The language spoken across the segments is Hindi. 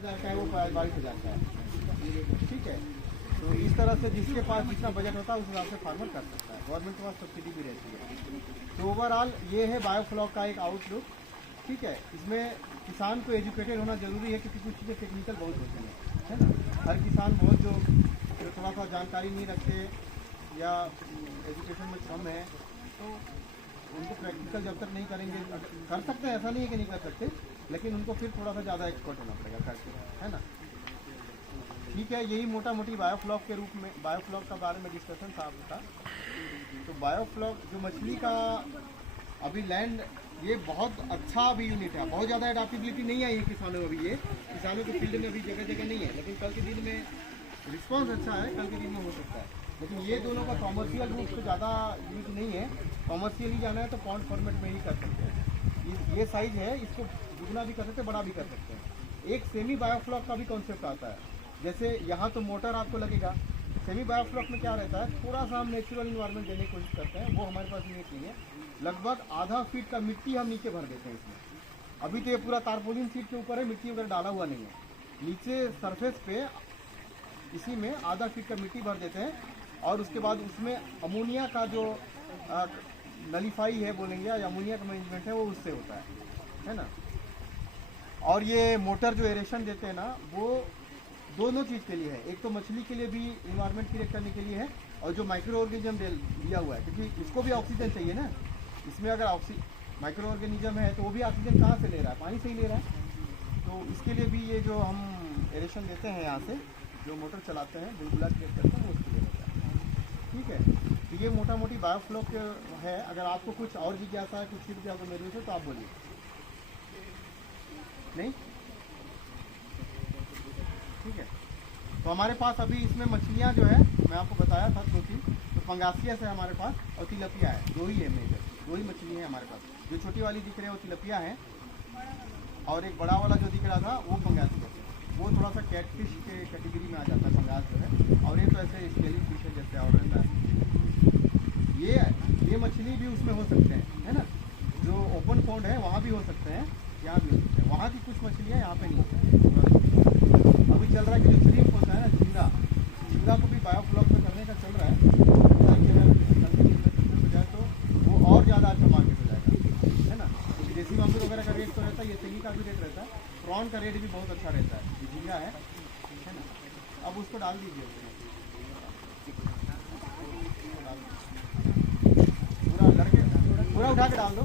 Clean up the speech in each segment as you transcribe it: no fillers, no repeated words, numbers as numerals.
10,000 का है वो 22,000 का है, ठीक है। तो इस तरह से जिसके पास जितना बजट होता है उस हिसाब से फार्मर कर सकता है, गवर्नमेंट के पास सब्सिडी भी रहती है। तो ओवरऑल ये है बायोफ्लॉक का एक आउटलुक, ठीक है। इसमें किसान को एजुकेटेड होना जरूरी है क्योंकि कुछ चीज़ें टेक्निकल बहुत होती हैं, है ना। हर किसान बहुत जो थोड़ा सा जानकारी नहीं रखते या एजुकेशन में कम है, तो उनको प्रैक्टिकल जब तक नहीं करेंगे, कर सकते हैं, ऐसा नहीं है कि नहीं कर सकते, लेकिन उनको फिर थोड़ा सा ज़्यादा एक्सपर्ट होना पड़ेगा करके, है ना। ठीक है, यही मोटा मोटी बायोफ्लॉक के रूप में बायोफ्लॉक का बारे में डिस्कशन था आपका। तो बायोफ्लॉक जो मछली का अभी लैंड ये बहुत अच्छा अभी यूनिट है, बहुत ज़्यादा एडाप्टेबिलिटी नहीं आई है किसानों अभी, ये किसानों के फील्ड में अभी जगह जगह नहीं है, लेकिन कल के दिन में रिस्पांस अच्छा है, कल के दिन में हो सकता है। लेकिन ये दोनों का कॉमर्शियल रूप से ज़्यादा यूज नहीं है, कॉमर्शियली जाना है तो पॉन्ड फॉर्मेट में ही कर सकते हैं। ये साइज है, इसको दुगना भी कर सकते हैं, बड़ा भी कर सकते हैं। एक सेमी बायोफ्लॉक का भी कॉन्सेप्ट आता है, जैसे यहाँ तो मोटर आपको लगेगा, सेमी बायोफ्लॉक में क्या रहता है, थोड़ा सा हम नेचुरल इन्वायरमेंट देने की कोशिश करते हैं, वो हमारे पास नहीं है। लगभग आधा फीट का मिट्टी हम नीचे भर देते हैं इसमें। अभी तो ये पूरा तारपोलिन सीट के ऊपर है, मिट्टी वगैरह डाला हुआ नहीं है, नीचे सरफेस पे इसी में आधा फीट का मिट्टी भर देते हैं, और उसके बाद उसमें अमोनिया का जो नलीफाई है बोलेंगे, या अमोनिया का मैनेजमेंट है, वो उससे होता है ना। और ये मोटर जो एरेशन देते हैं ना, वो दोनों चीज़ के लिए है, एक तो मछली के लिए भी इन्वायरमेंट क्रिएट करने के लिए है, और जो माइक्रो ऑर्गेनिज्म दिया हुआ है, क्योंकि इसको भी ऑक्सीजन चाहिए ना, इसमें अगर माइक्रो ऑर्गेनिज्म है तो वो भी ऑक्सीजन कहाँ से ले रहा है, पानी से ही ले रहा है। तो इसके लिए भी ये जो हम एरेशन देते हैं यहाँ से, जो मोटर चलाते हैं, बुलबुला क्रिएट करते हैं, वो उसके लिए होता है, ठीक है। तो ये मोटा मोटी बायोफ्लॉक है। अगर आपको कुछ और जिज्ञासा है, कुछ चीज़ आपको मेरे से, तो आप बोलिए। नहीं, ठीक है। तो हमारे पास अभी इसमें मछलियाँ जो है, मैं आपको बताया था दो तीन, तो पंगासियस है हमारे पास, और तिलपिया है, दो ही है मेजर, दो ही मछली है हमारे पास। जो छोटी वाली दिख रही है वो तिलपिया है, और एक बड़ा वाला जो दिख रहा था वो पंगासियस है। वो थोड़ा सा कैटफिश के कैटेगरी में आ जाता है पंगास जो है, और ये तो ऐसे स्केलिंग फिश है जैसे और रहता है। ये मछली भी उसमें हो सकते हैं, है ना। जो ओपन पॉन्ड है वहाँ भी हो सकते हैं, यहाँ भी हो सकते हैं। वहाँ की कुछ मछलियाँ यहाँ पे नहीं होती हैं। अभी चल रहा है कि जो श्रिम्प होता है ना, झींगा को भी बायोफ्लॉक में करने का चल रहा है, ताकि अगर कल के दिन में सक्सेस हो जाए तो वो और ज़्यादा अच्छा मार्केट हो जाएगा, है ना। क्योंकि देसी मांगुर वगैरह का रेट तो रहता है, ये सेमी का भी रेट रहता है, प्रॉन का रेट भी बहुत अच्छा रहता है, ये झींगा है ना। अब उसको डाल दीजिए, पूरा लड़के पूरा उठा के डाल दो।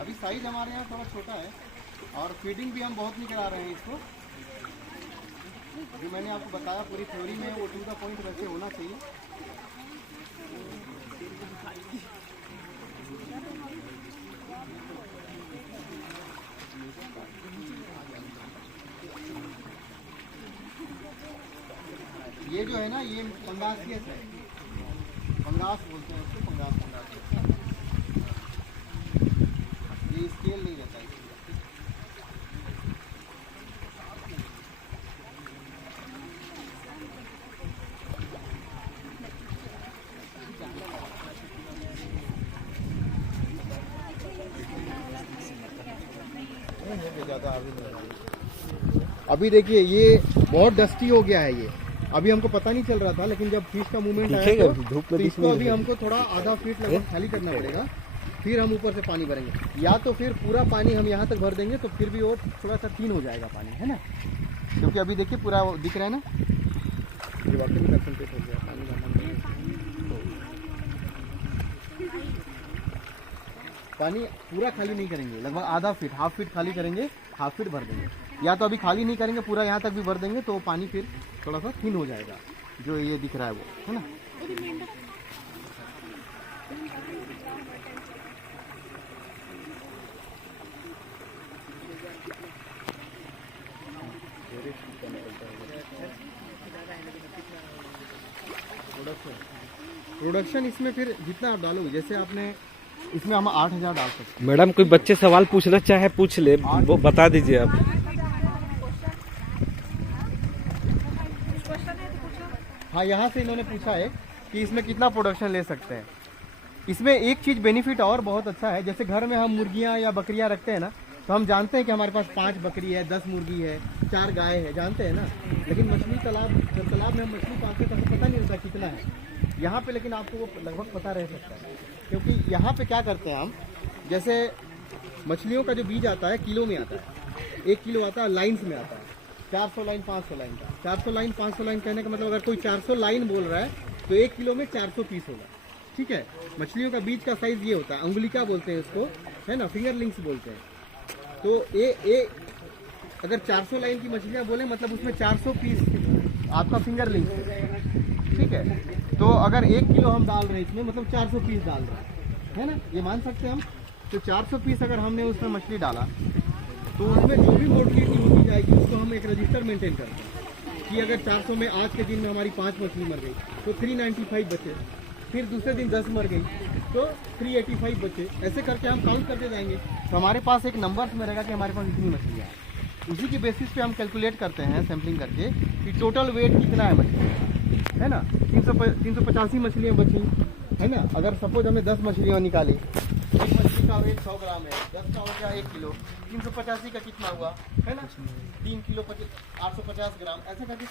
अभी साइज हमारे यहाँ थोड़ा छोटा है, और फीडिंग भी हम बहुत नहीं करा रहे हैं इसको। जो मैंने आपको बताया पूरी थ्योरी में, वो टू द पॉइंट वैसे होना चाहिए। ये जो है ना, ये पंगासियस है, पंगास बोलते हैं उसको, पंगास। ये स्केल नहीं रहता है। अभी देखिए ये बहुत डस्टी हो गया है, ये अभी हमको पता नहीं चल रहा था, लेकिन जब फिश का मूवमेंट आया तो इसको अभी हमको थोड़ा आधा फीट लगभग खाली करना पड़ेगा, फिर हम ऊपर से पानी भरेंगे, या तो फिर पूरा पानी हम यहाँ तक भर देंगे तो फिर भी और थोड़ा सा क्लीन हो जाएगा पानी, है ना। क्योंकि अभी देखिए पूरा दिख रहा है ना, ये वाकई में कंसंट्रेट हो गया पानी भरना। पानी पूरा खाली नहीं करेंगे, लगभग आधा फीट, हाफ फीट खाली करेंगे, हाफ फीट भर देंगे, या तो अभी खाली नहीं करेंगे, पूरा यहाँ तक भी भर देंगे तो पानी फिर थोड़ा सा थिन हो जाएगा, जो ये दिख रहा है वो, है ना। प्रोडक्शन इसमें फिर जितना आप डालोगे, जैसे आपने इसमें हम 8,000 डाल सकते मैडम कोई बच्चे सवाल पूछना चाहे पूछ ले, वो बता दीजिए आप। हैं। हाँ, यहाँ से इन्होंने पूछा है कि इसमें कितना प्रोडक्शन ले सकते हैं। इसमें एक चीज़ बेनिफिट और बहुत अच्छा है, जैसे घर में हम मुर्गियाँ या बकरियाँ रखते हैं ना, तो हम जानते हैं कि हमारे पास 5 बकरी है, 10 मुर्गी है, 4 गाय है, जानते हैं ना। लेकिन मछली तालाब, जब तालाब में हम मछली पालते हैं तो हमें पता नहीं होता कितना है। यहाँ पे लेकिन आपको वो लगभग पता रह सकता है, क्योंकि यहाँ पे क्या करते हैं हम, जैसे मछलियों का जो बीज आता है किलो में आता है, 1 किलो आता है, लाइन्स में आता है, 400 लाइन 500 लाइन का। 400 लाइन 500 लाइन कहने का मतलब अगर कोई 400 लाइन बोल रहा है तो 1 किलो में 400 पीस होगा, ठीक है। मछलियों का बीज का साइज ये होता है, अंगुलिका बोलते हैं उसको, है ना, फिंगर लिंक्स बोलते हैं। तो ये अगर 400 लाइन की मछलियाँ बोले मतलब उसमें 400 पीस आपका फिंगर लिंक्स है, ठीक है। तो अगर 1 किलो हम डाल रहे हैं इसमें मतलब 400 पीस डाल रहे हैं, है ना, ये मान सकते हैं हम। तो 400 पीस अगर हमने उसमें मछली डाला तो उसमें जो भी मोर्टिलिटी होती जाएगी उसको हम एक रजिस्टर मेंटेन करते हैं कि अगर 400 में आज के दिन में हमारी 5 मछली मर गई तो 395 बचे, फिर दूसरे दिन 10 मर गई तो 385 बचे, ऐसे करके हम काउंट करते जाएंगे। तो हमारे पास एक नंबर में रहेगा कि हमारे पास इतनी मछलियाँ हैं। उसी के बेसिस पे हम कैलकुलेट करते हैं सैम्पलिंग करके कि टोटल वेट कितना है मछली, है ना। 385 मछलियाँ बची, है ना। अगर सपोज हमें 10 मछलियाँ निकाली, एक मछली का वेट 100 ग्राम है, 10 का हो गया 1 किलो, 385 का कितना हुआ, है ना, 3 किलो 850 ग्राम, ऐसे करके